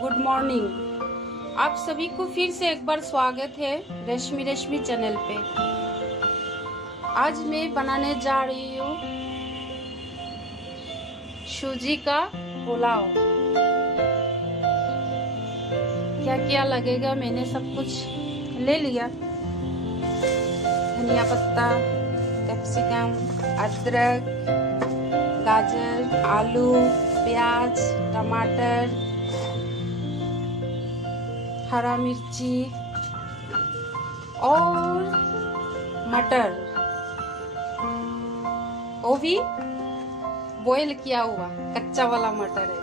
Good morning. आप सभी को फिर से एक बार स्वागत है रेशमी चैनल पे। आज मैं बनाने जा रही हूँ सूजी का पुलाव। क्या क्या लगेगा मैंने सब कुछ ले लिया। धनिया पत्ता, कैप्सिकम, अदरक, गाजर, आलू, प्याज, टमाटर, हरा मिर्ची और मटर, वो भी बॉयल किया हुआ कच्चा वाला मटर है।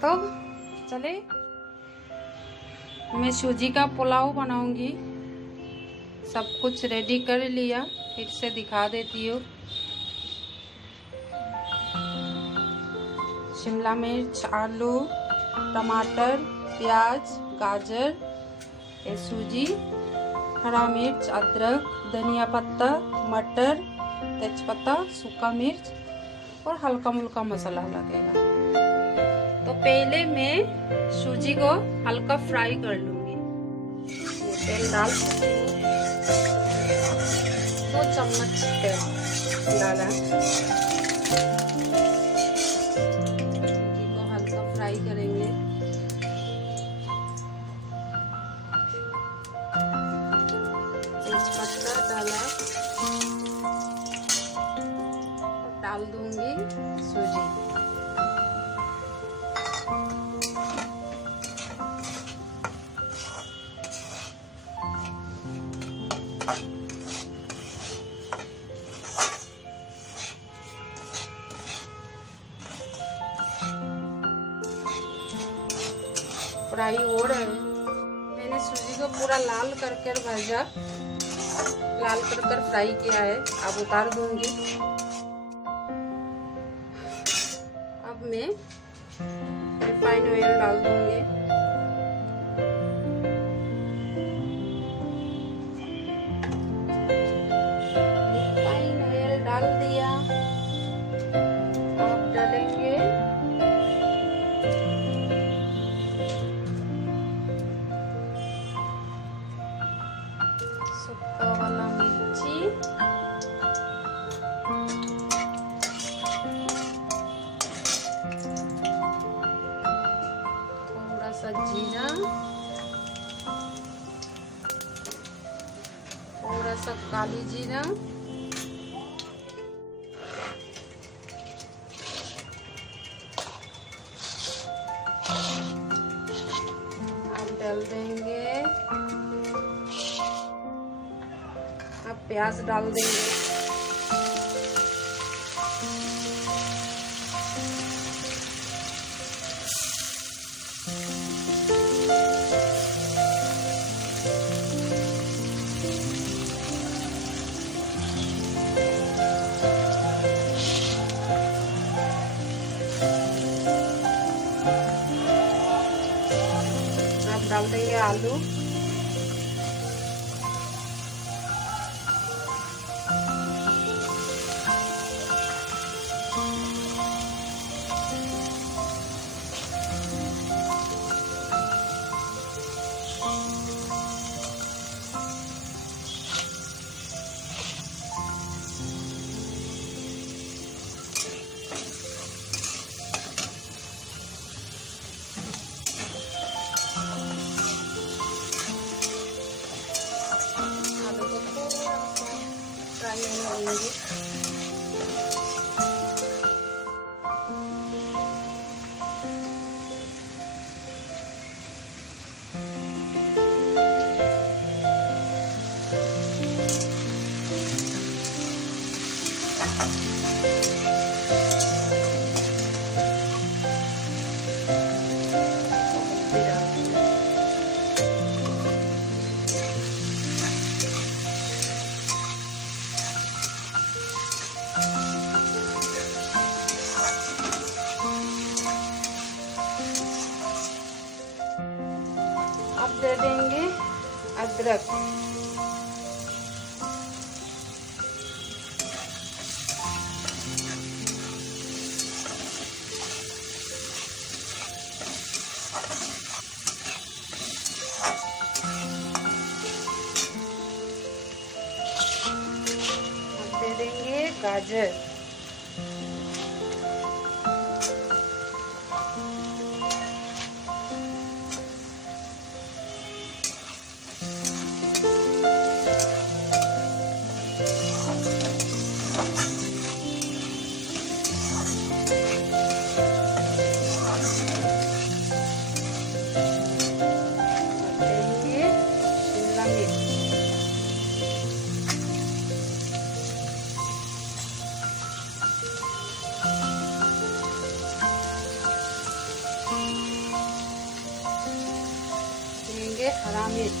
तो चले, मैं सूजी का पुलाव बनाऊंगी। सब कुछ रेडी कर लिया, फिर से दिखा देती हूँ। शिमला मिर्च, आलू, टमाटर, प्याज, गाजर, ये सूजी, हरा मिर्च, अदरक, धनिया पत्ता, मटर, तेजपत्ता, सूखा मिर्च और हल्का मुल्का मसाला लगेगा। तो पहले मैं सूजी को हल्का फ्राई कर लूंगी। तेल डाल 2 चम्मच तेल डाला। फ्राई करेंगे। तेजपत्ता डाला और डाल दूंगी सूजी। फ्राई हो रहे हैं। मैंने सूजी को पूरा लाल कर भाजा, लाल कर फ्राई किया है। अब उतार दूंगी। अब मैं रिफाइंड ऑयल डाल दूंगी। रिफाइंड ऑयल डाल दिया। अब डालेंगे सूखा वाला मिर्ची, थोड़ा सा जीरा, थोड़ा सा काली जीरा, अब डाल देंगे। अब प्याज डाल देंगे। अब डाल देंगे आलू। फ्राई करेंगे। अब दे देंगे अदरक। गाजर, देंगे हरा मिर्च,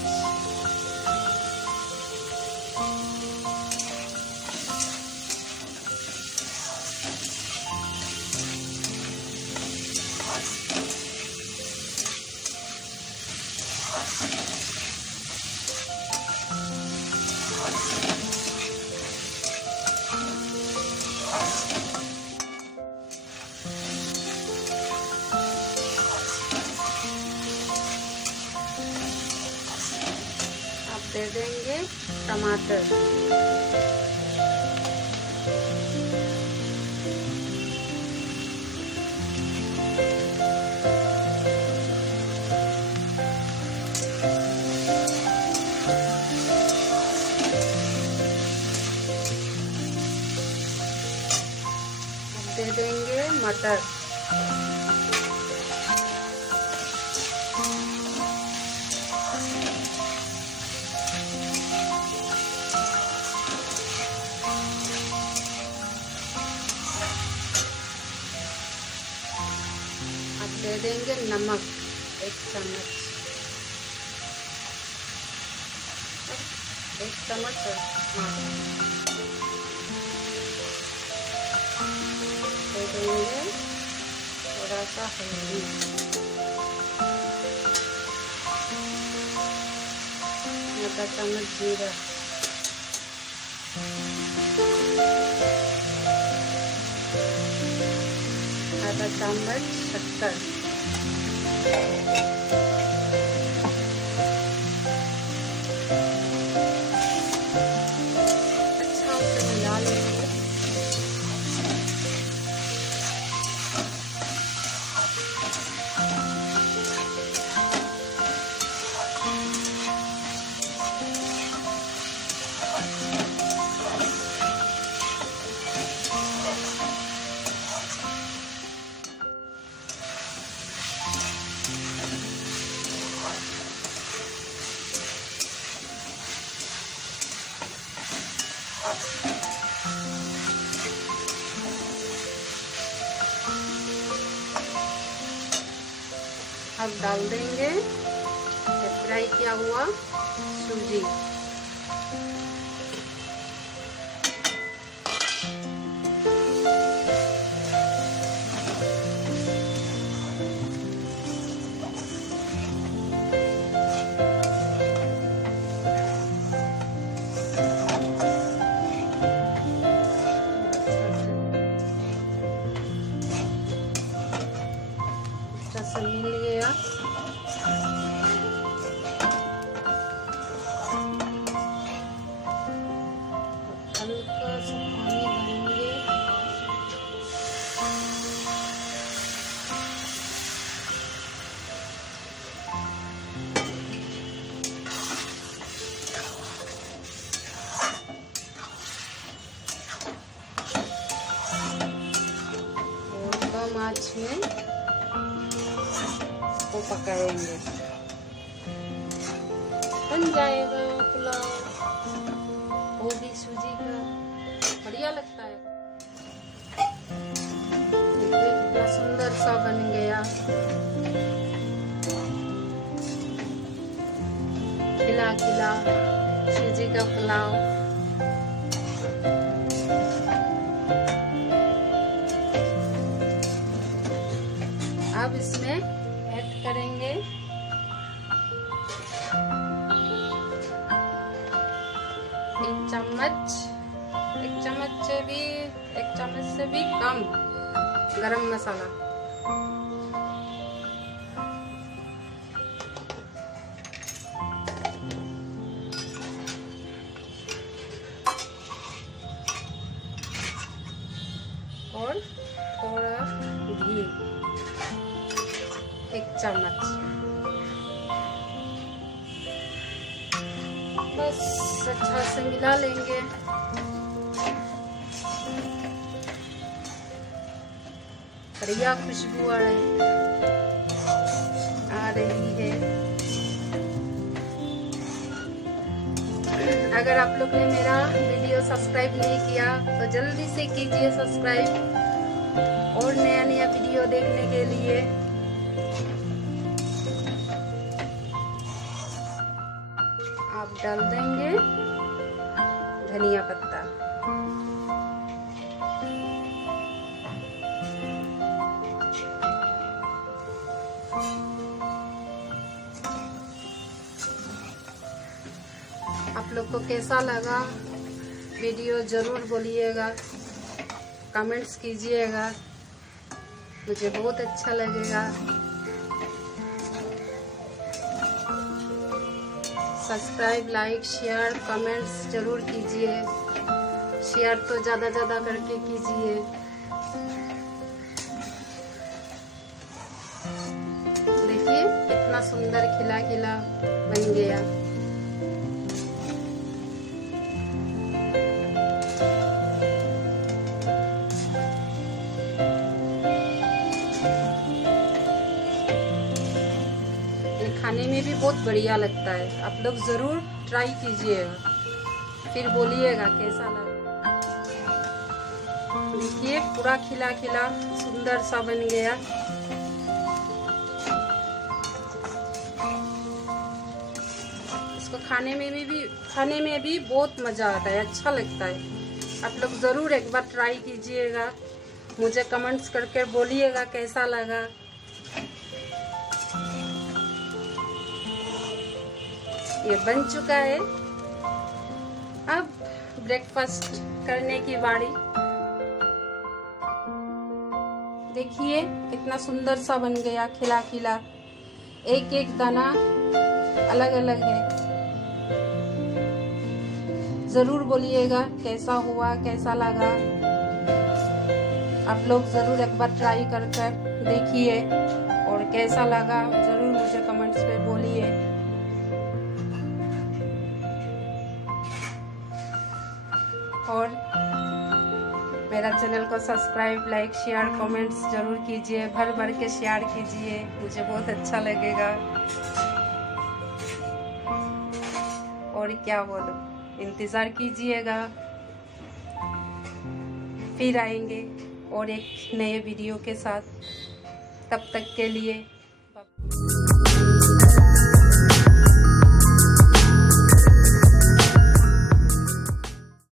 दे देंगे टमाटर, दे देंगे मटर, अब दे देंगे नमक 1 चम्मच, 1 चम्मच दे देंगे थोड़ा सा हल्दी, आधा चम्मच जीरा, आधा चम्मच शक्कर, अच्छा से मिला लेंगे। अब डाल देंगे फ्राई किया हुआ सूजी, अच्छा मिल गया। हल्का सा पानी डालेंगे, और कम आंच में को पकाएंगे, बन जाएगा पुलाव। वो भी सूजी का बढ़िया लगता है। देखिए कितना सुंदर सा बन गया, खिला खिला सूजी का पुलाव। अब इसमें ऐड करेंगे एक चम्मच से भी कम गरम मसाला, और थोड़ा घी, 1 चम्मच। बस अच्छा से मिला लेंगे। बढ़िया खुशबू आ रही है। अगर आप लोग ने मेरा वीडियो सब्सक्राइब नहीं किया तो जल्दी से कीजिए सब्सक्राइब, और नया नया वीडियो देखने के लिए। आप डाल देंगे धनिया पत्ता। आप लोग को कैसा लगा वीडियो जरूर बोलिएगा, कमेंट्स कीजिएगा, मुझे बहुत अच्छा लगेगा। सब्सक्राइब, लाइक, शेयर, कमेंट्स जरूर कीजिए। शेयर तो ज़्यादा करके कीजिए। देखिए कितना सुंदर खिला खिला बन गया। खाने में भी बहुत बढ़िया लगता है। आप लोग ज़रूर ट्राई कीजिएगा, फिर बोलिएगा कैसा लगा। देखिए पूरा खिला खिला सुंदर सा बन गया। इसको खाने में भी बहुत मज़ा आता है, अच्छा लगता है। आप लोग ज़रूर एक बार ट्राई कीजिएगा, मुझे कमेंट्स करके बोलिएगा कैसा लगा। ये बन चुका है। अब ब्रेकफास्ट करने की बारी। देखिए कितना सुंदर सा बन गया, खिला खिला। एक एक दाना अलग अलग है। जरूर बोलिएगा कैसा हुआ, कैसा लगा। आप लोग जरूर एक बार ट्राई कर देखिए, और कैसा लगा जरूर मुझे कमेंट्स पे बोलिए। और मेरा चैनल को सब्सक्राइब, लाइक, शेयर, कमेंट्स जरूर कीजिए। भर भर के शेयर कीजिए, मुझे बहुत अच्छा लगेगा। और क्या बोलूं, इंतज़ार कीजिएगा, फिर आएंगे और एक नए वीडियो के साथ। तब तक के लिए